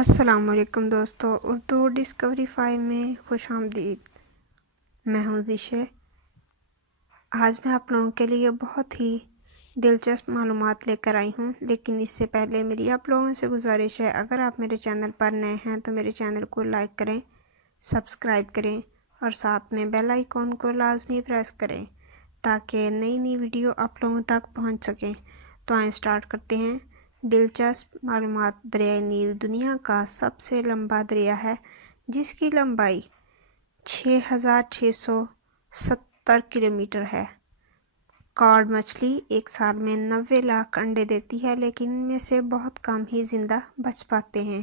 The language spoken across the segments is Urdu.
السلام علیکم دوستو، اردو ڈسکوری 5 میں خوش آمدید۔ میں ہوں ذیشے۔ آج میں آپ لوگوں کے لیے بہت ہی دلچسپ معلومات لے کر آئی ہوں، لیکن اس سے پہلے میری آپ لوگوں سے گزارش ہے، اگر آپ میرے چینل پر نئے ہیں تو میرے چینل کو لائک کریں، سبسکرائب کریں اور ساتھ میں بیل آئیکن کو لازمی پریس کریں تاکہ نئی ویڈیو آپ لوگوں تک پہنچ سکیں۔ تو آئیں سٹارٹ کرتے ہیں۔ دلچسپ معلومات۔ دریائے نیل دنیا کا سب سے لمبا دریا ہے، جس کی لمبائی 6670 کلومیٹر ہے۔ کاڈ مچھلی ایک سال میں 90 لاکھ انڈے دیتی ہے، لیکن ان میں سے بہت کم ہی زندہ بچ پاتے ہیں۔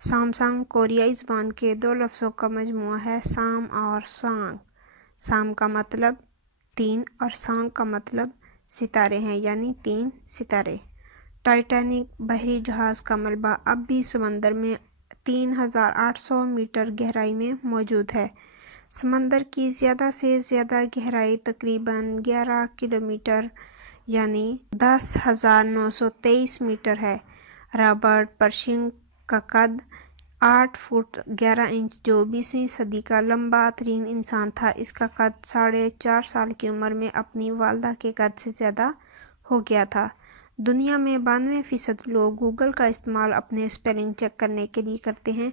سامسانگ کوریائی زبان کے دو لفظوں کا مجموعہ ہے، سام اور سانگ۔ سام کا مطلب تین اور سانگ کا مطلب ستارے ہیں، یعنی تین ستارے۔ ٹائٹینک بحری جہاز کا ملبہ اب بھی سمندر میں 3800 میٹر گہرائی میں موجود ہے۔ سمندر کی زیادہ سے زیادہ گہرائی تقریباً 11 کلومیٹر یعنی 10,923 میٹر ہے۔ رابرٹ پرشنگ کا قد 8 فٹ 11 انچ، جو 20ویں صدی کا لمبا ترین انسان تھا۔ اس کا قد 4.5 سال کی عمر میں اپنی والدہ کے قد سے زیادہ ہو گیا تھا۔ دنیا میں 92% لوگ گوگل کا استعمال اپنے اسپیلنگ چیک کرنے کے لیے کرتے ہیں،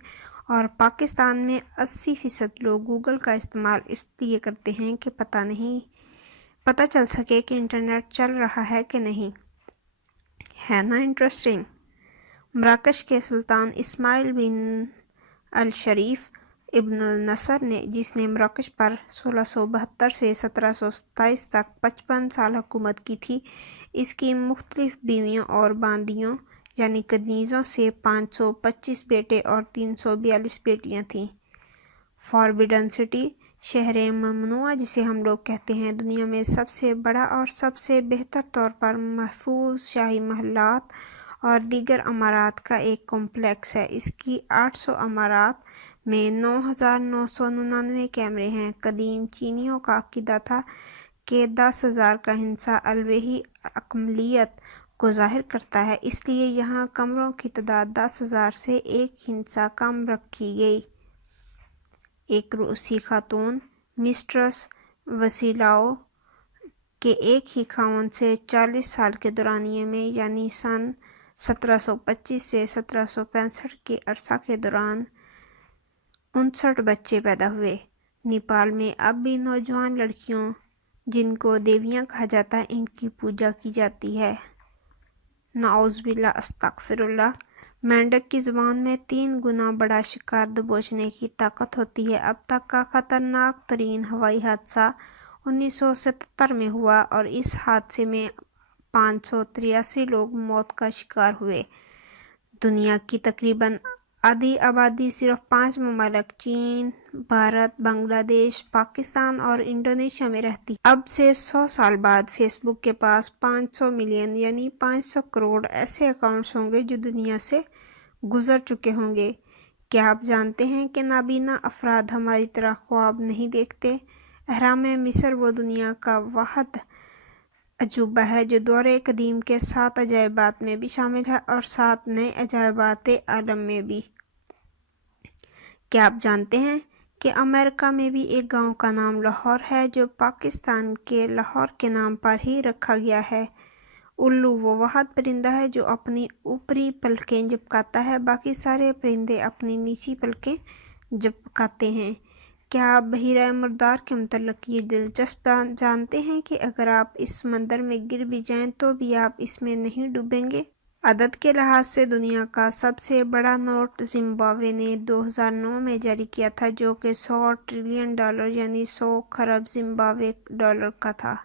اور پاکستان میں 80% لوگ گوگل کا استعمال اس لیے کرتے ہیں کہ پتہ چل سکے کہ انٹرنیٹ چل رہا ہے کہ نہیں۔ ہے نا انٹرسٹنگ؟ مراکش کے سلطان اسماعیل بن الشریف ابن النصر نے، جس نے مراکش پر 1672 سے 1727 تک 55 سال حکومت کی تھی، اس کی مختلف بیویوں اور باندیوں یعنی کنیزوں سے 525 بیٹے اور 342 بیٹیاں تھیں۔ فاربڈن سٹی، شہر ممنوعہ جسے ہم لوگ کہتے ہیں، دنیا میں سب سے بڑا اور سب سے بہتر طور پر محفوظ شاہی محلات اور دیگر عمارات کا ایک کمپلیکس ہے۔ اس کی 800 عمارات میں 9999 کیمرے ہیں۔ قدیم چینیوں کا عقیدہ تھا کہ 10,000 کا ہندسہ الوہی اکملیت کو ظاہر کرتا ہے، اس لیے یہاں کمروں کی تعداد 10,000 سے ایک ہندسہ کم رکھی گئی۔ ایک روسی خاتون، مسٹرس وسیلاو، کے ایک ہی خاوند سے 40 سال کے دورانیے میں یعنی سن 1725 سے 1765 کے عرصہ کے دوران 59 بچے پیدا ہوئے۔ نیپال میں اب بھی نوجوان لڑکیوں، جن کو دیویاں کہا جاتا ہے، ان کی پوجا کی جاتی ہے۔ نعوذ باللہ، استغفر اللہ۔ مینڈک کی زبان میں 3 گنا بڑا شکار دبوچنے کی طاقت ہوتی ہے۔ اب تک کا خطرناک ترین ہوائی حادثہ 1977 میں ہوا، اور اس حادثے میں 583 لوگ موت کا شکار ہوئے۔ دنیا کی تقریباً آدھی آبادی صرف 5 ممالک چین، بھارت، بنگلہ دیش، پاکستان اور انڈونیشیا میں رہتی ہے۔ اب سے 100 سال بعد فیس بک کے پاس 500 ملین یعنی 500 کروڑ ایسے اکاؤنٹس ہوں گے جو دنیا سے گزر چکے ہوں گے۔ کیا آپ جانتے ہیں کہ نابینا افراد ہماری طرح خواب نہیں دیکھتے؟ اہرام مصر وہ دنیا کا واحد عجوبہ ہے جو دور قدیم کے 7 عجائبات میں بھی شامل ہے اور 7 نئے عجائبات عالم میں بھی۔ کیا آپ جانتے ہیں کہ امریکہ میں بھی ایک گاؤں کا نام لاہور ہے، جو پاکستان کے لاہور کے نام پر ہی رکھا گیا ہے؟ الو وہ واحد پرندہ ہے جو اپنی اوپری پلکیں جھپکاتا ہے، باقی سارے پرندے اپنی نیچی پلکیں جھپکاتے ہیں۔ کیا آپ بحیرہ مردار کے متعلق یہ دلچسپ بات جانتے ہیں کہ اگر آپ اس سمندر میں گر بھی جائیں تو بھی آپ اس میں نہیں ڈوبیں گے؟ عدد کے لحاظ سے دنیا کا سب سے بڑا نوٹ زمبابوے نے 2009 میں جاری کیا تھا، جو کہ $100 ٹریلین یعنی 100 کھرب زمبابوے ڈالر کا تھا۔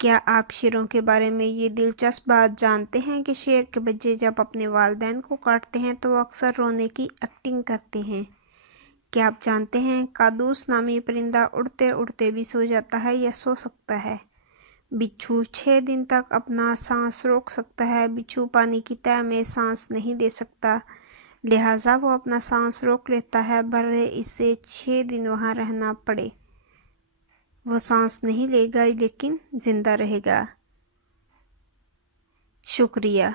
کیا آپ شیروں کے بارے میں یہ دلچسپ بات جانتے ہیں کہ شیر کے بچے جب اپنے والدین کو کاٹتے ہیں تو وہ اکثر رونے کی ایکٹنگ کرتے ہیں؟ کیا آپ جانتے ہیں قادوس نامی پرندہ اڑتے اڑتے بھی سو جاتا ہے یا سو سکتا ہے؟ بچھو 6 دن تک اپنا سانس روک سکتا ہے۔ بچھو پانی کی تہہ میں سانس نہیں لے سکتا، لہٰذا وہ اپنا سانس روک لیتا ہے، بھلے اسے 6 دن وہاں رہنا پڑے۔ وہ سانس نہیں لے گا لیکن زندہ رہے گا۔ شکریہ۔